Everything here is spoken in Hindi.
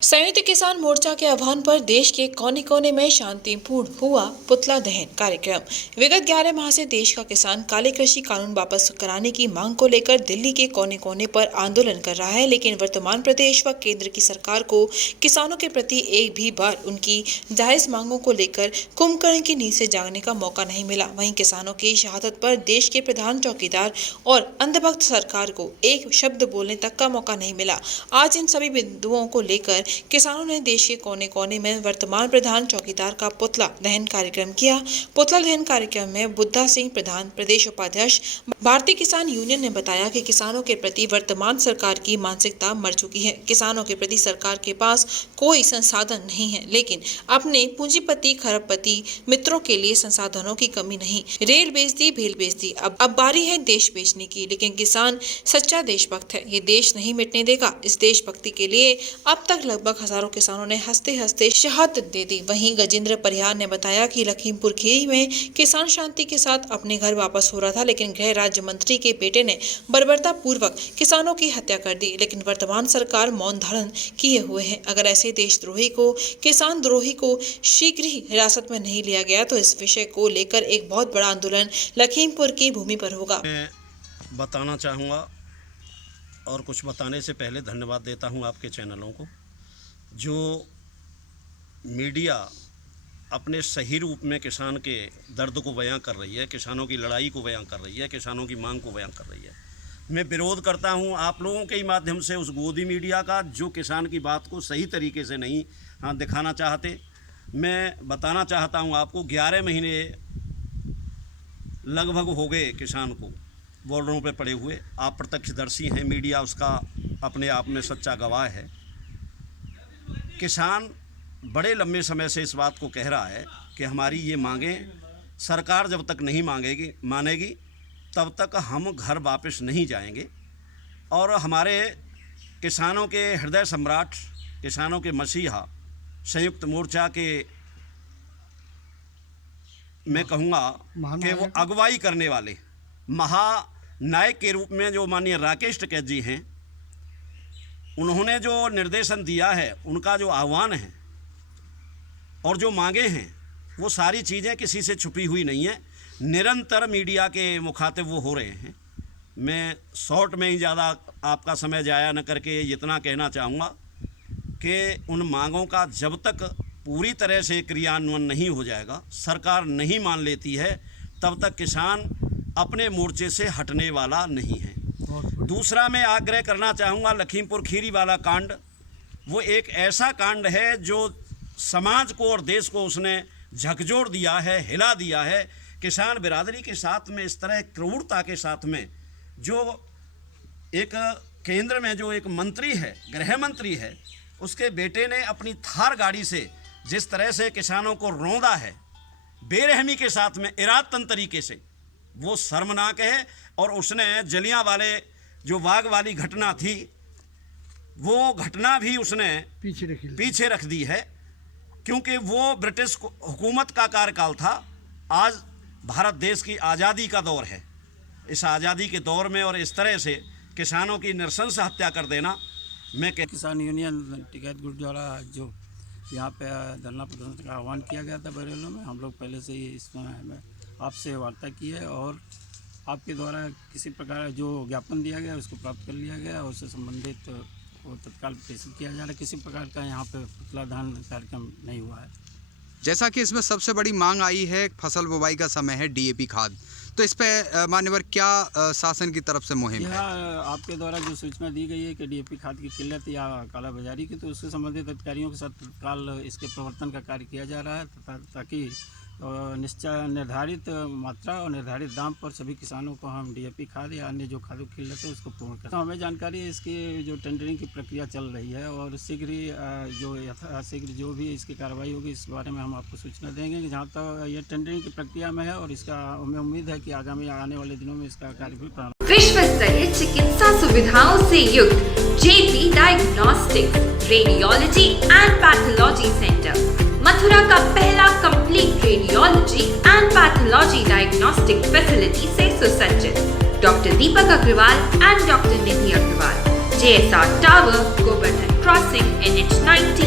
संयुक्त किसान मोर्चा के आह्वान पर देश के कोने कोने में शांतिपूर्ण हुआ पुतला दहन कार्यक्रम। विगत 11 माह से देश का किसान काले कृषि कानून वापस कराने की मांग को लेकर दिल्ली के कोने कोने पर आंदोलन कर रहा है, लेकिन वर्तमान प्रदेश व केंद्र की सरकार को किसानों के प्रति एक भी बार उनकी जायज मांगों को लेकर कुंभकर्ण की नींद से जागने का मौका नहीं मिला। वहीं किसानों की शहादत पर देश के प्रधान चौकीदार और अंधभक्त सरकार को एक शब्द बोलने तक का मौका नहीं मिला। आज इन सभी बिंदुओं को लेकर किसानों ने देश के कोने कोने में वर्तमान प्रधान चौकीदार का पुतला दहन कार्यक्रम किया। पुतला दहन कार्यक्रम में बुद्धा सिंह प्रधान प्रदेश उपाध्यक्ष भारतीय किसान यूनियन ने बताया कि किसानों के प्रति वर्तमान सरकार की मानसिकता मर चुकी है। किसानों के प्रति सरकार के पास कोई संसाधन नहीं है, लेकिन अपने पूंजीपति खरबपति मित्रों के लिए संसाधनों की कमी नहीं। रेल बेच दी, भेल बेच दी, अब बारी है देश बेचने की। लेकिन किसान सच्चा देशभक्त है, ये देश नहीं मिटने देगा। इस देशभक्ति के लिए अब तक लगभग हजारों किसानों ने हंसते हंसते शहादत दे दी। वहीं गजेंद्र परिहार ने बताया कि लखीमपुर खीरी में किसान शांति के साथ अपने घर वापस हो रहा था, लेकिन गृह राज्य मंत्री के बेटे ने बर्बरता पूर्वक किसानों की हत्या कर दी। लेकिन वर्तमान सरकार मौन धारण किए हुए है। अगर ऐसे देशद्रोही को, किसान द्रोही को शीघ्र ही हिरासत में नहीं लिया गया तो इस विषय को लेकर एक बहुत बड़ा आंदोलन लखीमपुर की भूमि पर होगा। मैं बताना चाहूँगा और कुछ बताने से पहले धन्यवाद देता हूँ आपके चैनलों को, जो मीडिया अपने सही रूप में किसान के दर्द को बयां कर रही है, किसानों की लड़ाई को बयां कर रही है, किसानों की मांग को बयां कर रही है। मैं विरोध करता हूं आप लोगों के ही माध्यम से उस गोदी मीडिया का, जो किसान की बात को सही तरीके से नहीं दिखाना चाहते। मैं बताना चाहता हूं आपको, 11 महीने लगभग हो गए किसान को बॉर्डरों पे पड़े हुए। आप प्रत्यक्षदर्शी हैं, मीडिया उसका अपने आप में सच्चा गवाह है। किसान बड़े लंबे समय से इस बात को कह रहा है कि हमारी ये मांगें सरकार जब तक नहीं मानेगी तब तक हम घर वापस नहीं जाएंगे। और हमारे किसानों के हृदय सम्राट, किसानों के मसीहा संयुक्त मोर्चा के मैं कहूँगा कि वो अगुवाई करने वाले महानायक के रूप में जो माननीय राकेश टिकैत जी हैं, उन्होंने जो निर्देशन दिया है, उनका जो आह्वान है और जो मांगे हैं, वो सारी चीज़ें किसी से छुपी हुई नहीं है। निरंतर मीडिया के मुखातिब वो हो रहे हैं। मैं शॉर्ट में ही ज़्यादा आपका समय जाया न करके इतना कहना चाहूँगा कि उन मांगों का जब तक पूरी तरह से क्रियान्वयन नहीं हो जाएगा, सरकार नहीं मान लेती है, तब तक किसान अपने मोर्चे से हटने वाला नहीं है। दूसरा मैं आग्रह करना चाहूँगा, लखीमपुर खीरी वाला कांड वो एक ऐसा कांड है जो समाज को और देश को उसने झकझोर दिया है, हिला दिया है। किसान बिरादरी के साथ में इस तरह क्रूरता के साथ में जो एक केंद्र में जो एक मंत्री है, गृह मंत्री है, उसके बेटे ने अपनी थार गाड़ी से जिस तरह से किसानों को रौंदा है बेरहमी के साथ में, इरादतन तरीके से, वो शर्मनाक है। और उसने जलियांवाले जो बाग वाली घटना थी, वो घटना भी उसने पीछे रख दी है, क्योंकि वो ब्रिटिश हुकूमत का कार्यकाल था। आज भारत देश की आज़ादी का दौर है। इस आज़ादी के दौर में और इस तरह से किसानों की नृशंस हत्या कर देना, मैं किसान यूनियन टिकैत ग्रुप द्वारा जो यहाँ पे धरना प्रदर्शन का आह्वान किया गया था बरेली में, हम लोग पहले से ही इसमें आपसे वार्ता की है और आपके द्वारा किसी प्रकार जो ज्ञापन दिया गया उसको प्राप्त कर लिया गया और उससे संबंधित वो तत्काल प्रेषित किया जा रहा है। किसी प्रकार का यहाँ पे पुतला दहन कार्यक्रम नहीं हुआ है। जैसा कि इसमें सबसे बड़ी मांग आई है, फसल बुवाई का समय है, डीएपी खाद, तो इस पे मान्यवर क्या शासन की तरफ से मुहिम है? आपके द्वारा जो सूचना दी गई है कि डीएपी खाद की किल्लत या कालाबाजारी की, तो उससे संबंधित अधिकारियों के साथ तत्काल इसके प्रवर्तन का कार्य किया जा रहा है ताकि निश्चय निर्धारित मात्रा और निर्धारित दाम पर सभी किसानों को हम डीएपी खाद या अन्य जो खादों की किल्लत है उसको पूर्ण करें। तो हमें जानकारी है इसकी जो टेंडरिंग की प्रक्रिया चल रही है और शीघ्र ही जो यथाशीघ्र जो भी इसकी कार्रवाई होगी इस बारे में हम आपको सूचना देंगे कि जहाँ तक ये टेंडरिंग की प्रक्रिया में है और इसका हमें उम्मीद है कि आगामी आने वाले दिनों में इसका कार्य भी प्रारंभ। विश्व स्तरीय चिकित्सा सुविधाओं से युक्त JP diagnostics radiology and pathology centre, Mathura का पहला complete radiology and pathology diagnostic facility से सुसज्जित। Doctor Deepak Agarwal and doctor Nidhi Agarwal, JSR Tower, Govardhan Crossing, NH 19,